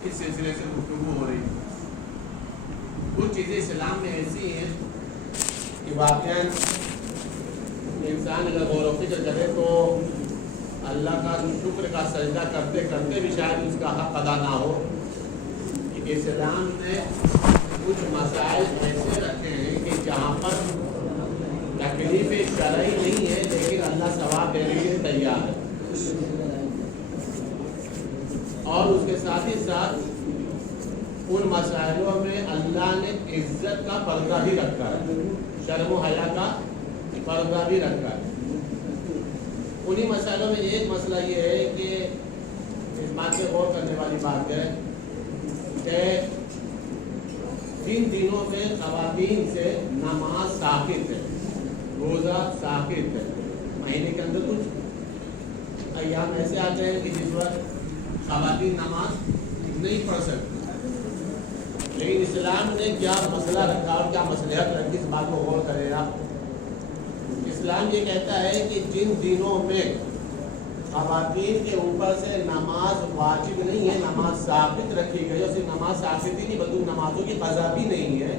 اس سلسلے سے گفتگو ہو رہی ہے۔ کچھ چیزیں اسلام میں ایسی ہیں کہ واقعاً انسان اگر غور و فکر کرے تو اللہ کا شکر کا سجدہ کرتے کرتے بھی شاید اس کا حق ادا نہ ہو کہ اسلام نے کچھ مسائل ایسے رکھے ہیں کہ جہاں پر تکلیف شرعی نہیں ہے لیکن اللہ ثواب دینے کے لیے تیار ہے، اور اس کے ساتھ ہی ساتھ ان مسائلوں میں اللہ نے عزت کا پردہ بھی رکھا ہے، شرم و حیا کا پردہ بھی رکھا ہے۔ انہی مسائلوں میں ایک مسئلہ یہ ہے کہ اس بات پہ غور کرنے والی بات ہے کہ جن دنوں میں خواتین سے نماز ساقط ہے، روزہ ساقط ہے، مہینے کے اندر کچھ ایام ایسے آتے ہیں کہ جس وقت خواتین نماز نہیں پڑھ سکتی، لیکن اسلام نے کیا مسئلہ رکھا اور کیا مصلحت رکھی، اس بات کو غور کریں آپ۔ اسلام یہ کہتا ہے کہ جن دنوں میں خواتین کے اوپر سے نماز واجب نہیں ہے، نماز ثابت رکھی گئی، اور صرف نماز ثابت ہی نہیں بلکہ نمازوں کی قضا بھی نہیں ہے،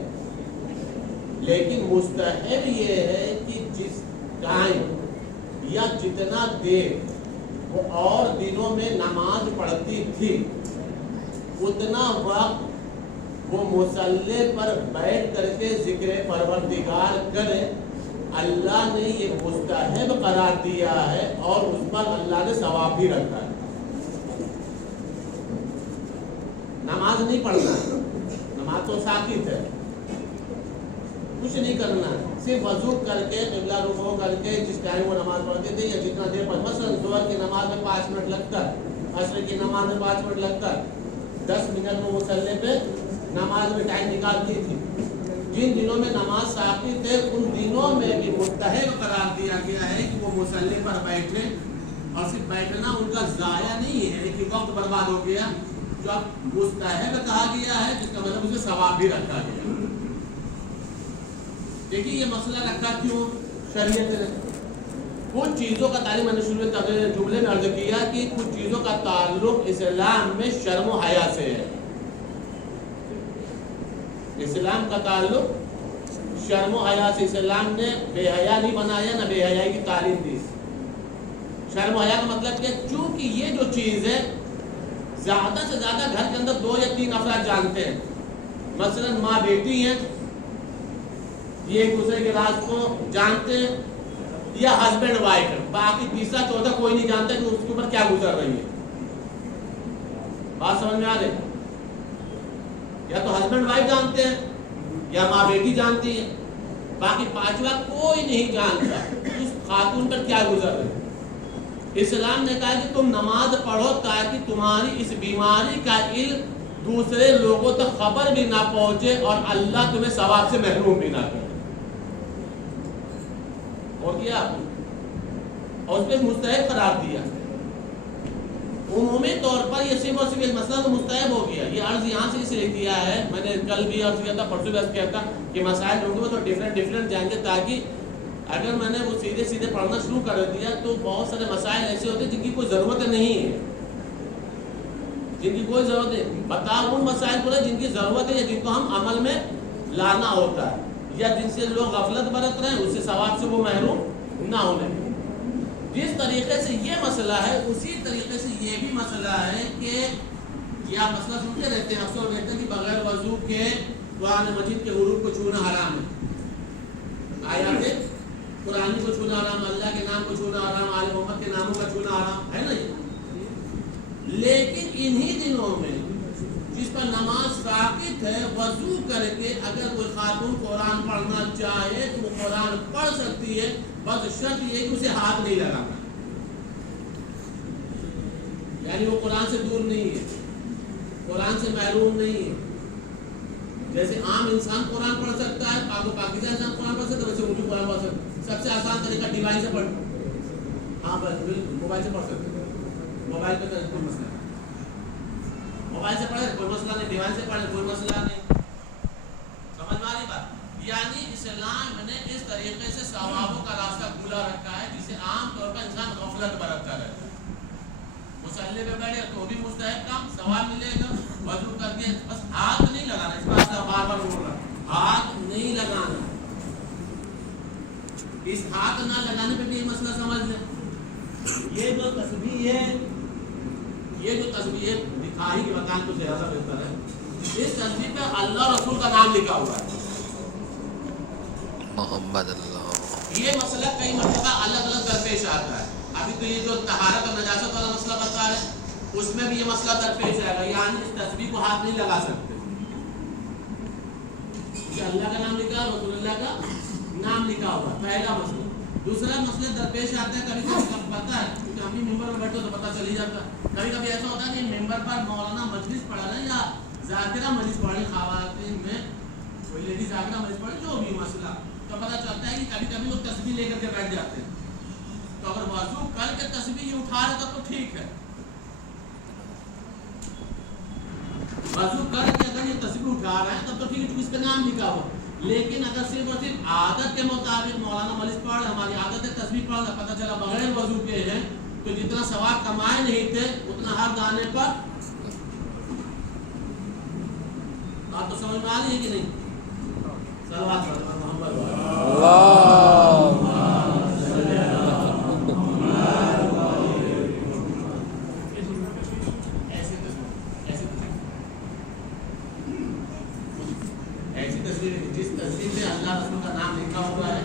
لیکن مستحب یہ ہے کہ جس ٹائم یا جتنا دیر وہ اور دنوں میں نماز پڑھتی تھی اتنا وقت وہ مصلی پر بیٹھ کر کے ذکر پروردگار کرے۔ اللہ نے یہ مستحب قرار دیا ہے اور اس پر اللہ نے ثواب بھی رکھا ہے۔ نماز نہیں پڑھنا ہے، نماز تو ساقط ہے، کچھ نہیں کرنا ہے، صرف وضو کر کے قبلہ رخ کر کے جس ٹائم وہ نماز پڑھتے تھے یا جتنا دیر پڑھ، مثلا ظہر کی نماز میں 5 منٹ لگتا ہے، عصر کی نماز میں 5 منٹ لگتا ہے، 10 منٹ وہ مصلی پہ نماز میں ٹائم نکالتی تھی۔ جن دنوں میں نماز ساقط ہے ان دنوں میں بھی مستحب قرار دیا گیا ہے کہ وہ مصلی پر بیٹھے، اور صرف بیٹھنا ان کا ضائع نہیں ہے کہ وقت برباد ہو گیا، جو اب مستحب کہا گیا ہے جس کا مطلب اسے ثواب بھی رکھا گیا۔ دیکھیے یہ مسئلہ رکھا کیوں شریعت نے؟ کچھ چیزوں کا تعلیم میں نے شروع میں جملے میں عرض کیا کہ کچھ چیزوں کا تعلق اسلام میں شرم و حیا سے ہے۔ اسلام کا تعلق شرم و حیا سے، اسلام نے بے حیا نہیں بنایا، نہ بے حیائی کی تعلیم دی۔ شرم و حیا کا مطلب کہ چونکہ یہ جو چیز ہے زیادہ سے زیادہ گھر کے اندر 2 یا 3 افراد جانتے ہیں، مثلا ماں بیٹی ہیں، یہ ایک دوسرے کے راز کو جانتے ہیں، یا ہسبینڈ وائف ہے، باقی تیسرا چوتھا کوئی نہیں جانتا کہ اس کے اوپر کیا گزر رہی ہے۔ بات سمجھ میں آ رہی؟ یا تو ہسبینڈ وائف جانتے ہیں یا ماں بیٹی جانتی ہے، باقی 5واں کوئی نہیں جانتا اس خاتون پر کیا گزر رہی ہے۔ اسلام نے کہا کہ تم نماز پڑھو تاکہ تمہاری اس بیماری کا علم دوسرے لوگوں تک خبر بھی نہ پہنچے اور اللہ تمہیں ثواب سے محروم بھی نہ کرے۔ اور کیا اور اس پہ مستحب قرار دیا۔ عمومی طور پر یہ صرف اور صرف ایک مسئلہ تو مستحب ہو گیا۔ یہ عرض یہاں سے اس لیے کیا ہے، میں نے کل بھی عرض کیا تھا، پرسوں بھی عرض کیا تھا کہ مسائل ہوں گے تو ڈیفرنٹ جائیں گے، تاکہ اگر میں نے وہ سیدھے پڑھنا شروع کر دیا تو بہت سارے مسائل ایسے ہوتے ہیں جن کی کوئی ضرورت نہیں ہے، جن کی کوئی ضرورت نہیں۔ بتاؤ ان مسائل کو جن کی ضرورت ہے یا جن کو ہم عمل میں لانا ہوتا ہے، یا جن سے لوگ غفلت برت رہے ہیں، اس سے ثواب سے وہ محروم نہ ہونے۔ جس طریقے سے یہ مسئلہ ہے اسی طریقے سے یہ بھی مسئلہ ہے کہ یہ مسئلہ سنتے رہتے ہیں، اکثر کہتے ہیں کہ بغیر وضو کے قرآن مجید کے حروف کو چھونا حرام ہے، آیات قرآن کو چھونا حرام، اللہ کے نام کو چھونا حرام، آل محمد کے ناموں کا چھونا حرام ہے نا۔ لیکن انہی دنوں میں جس پر نماز ساقط ہے، وضو کر کے اگر کوئی خاتون قرآن پڑھنا چاہے تو وہ قرآن پڑھ سکتی ہے، بس شرط یہ کہ اسے ہاتھ نہیں لگانا، یعنی وہ قرآن سے دور نہیں ہے، قرآن سے محروم نہیں ہے۔ جیسے عام انسان قرآن پڑھ سکتا ہے، پاکستان انسان قرآن پڑھ سکتا ہے، ویسے اردو قرآن پڑھ سکتا ہے۔ سب سے آسان طریقہ ڈیوائس سے پڑھ، ہاں بس موبائل سے پڑھ سکتے ہیں، موبائل پہ کوئی مسئلہ نہیں، موبائل سے پڑھے کوئی مسئلہ نہیں، ڈیوائس سے پڑھے کوئی مسئلہ نہیں۔ سمجھ میں آ رہی بات؟ یعنی اسلام نے اس طریقے سے ثوابوں کا راستہ کھلا رکھا ہے جسے عام طور پر انسان غفلت برتتا رہتا ہے۔ مصلی پہ بیٹھے تو بھی مستحب کام ثواب ملے گا، ہاتھ نہ لگانے پہ بھی یہ مسئلہ سمجھ لیں. یہ جو تسبیح ہے دکھا ہی کے بتائیں تو زیادہ بہتر ہے. اس تسبیح پہ اللہ رسول کا نام لکھا ہوا ہے محمد اللہ. یہ مسئلہ کئی مرتبہ الگ الگ درپیش آتا ہے. ابھی تو یہ جو طہارت اور نجاست والا مسئلہ بتا رہے ہیں اس میں بھی یہ مسئلہ درپیش آئے گا. یعنی اس تسبیح کو ہاتھ نہیں لگا سکتے کیونکہ اللہ کا نام لکھا رسول اللہ کا نام لکھا ہوا. پہلا مسئلہ. دوسرا مسئلہ درپیش آتا ہے کبھی کبھی پتہ ہے کیونکہ ہم بھی ممبر میں بیٹھے تو پتہ چل ہی جاتا ہے. کبھی کبھی ایسا ہوتا ہے کہ ممبر پر مولانا مجلس پڑھا رہے ہیں یا ذاکرہ مجلس پڑھ رہے ہیں, خواتین میں کوئی لیڈی ذاکرہ مجلس پڑھ رہے جو بھی مسئلہ, تو پتہ چلتا ہے کہ کبھی کبھی لوگ تسبیح لے کر کے بیٹھ جاتے ہیں. تو اگر وضو کر کے تسبیح یہ اٹھا رہے تو ٹھیک ہے. وضو کر کے اگر یہ تسبیح اٹھا رہے ہیں تب تو ٹھیک ہے اس پہ نام لکھا ہوا. لیکن اگر صرف اور صرف عادت کے مطابق مولانا مجلس پڑھ ہماری عادت ہے تسبیح پڑھ رہا, پتہ چلا بغیر وضو کے ہیں تو جتنا ثواب کمائے نہیں تھے اتنا ہر دانے پر. بات تو سمجھ میں آ رہی ہے کہ نہیں؟ صلوات پڑھنا محمد ایسی تصویر جس تصویر میں اللہ رسول کا نام لکھا ہوا ہے.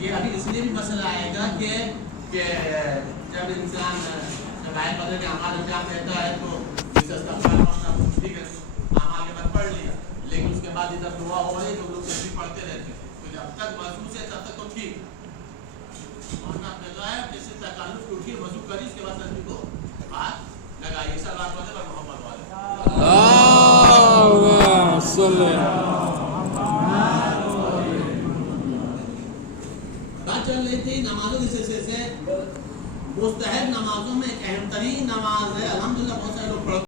یہ ابھی اس لیے بھی مسئلہ آئے گا کہ جب انسان غائب بدل کے اعمال انجام دیتا ہے تو جسے استغفار پڑھنا ٹھیک ہے اعمال کے بعد پڑھ لیا, لیکن اس کے بعد ادھر دعا ہو رہی تو لوگ تصویر پڑھتے رہتے ہیں. تو جب تک محسوس ہے تب تک تو ٹھیک, ورنہ اپنے غائب جیسے تکلف کو اٹھیے وضو کری اس کے بعد تصویر کو ہاتھ لگائیے. سر بات بولے پر محمد والے بات چل رہی تھی نمازوں کے سلسلے سے. مستحب نمازوں میں ایک اہم ترین نماز ہے, الحمدللہ بہت سارے لوگ پڑھتے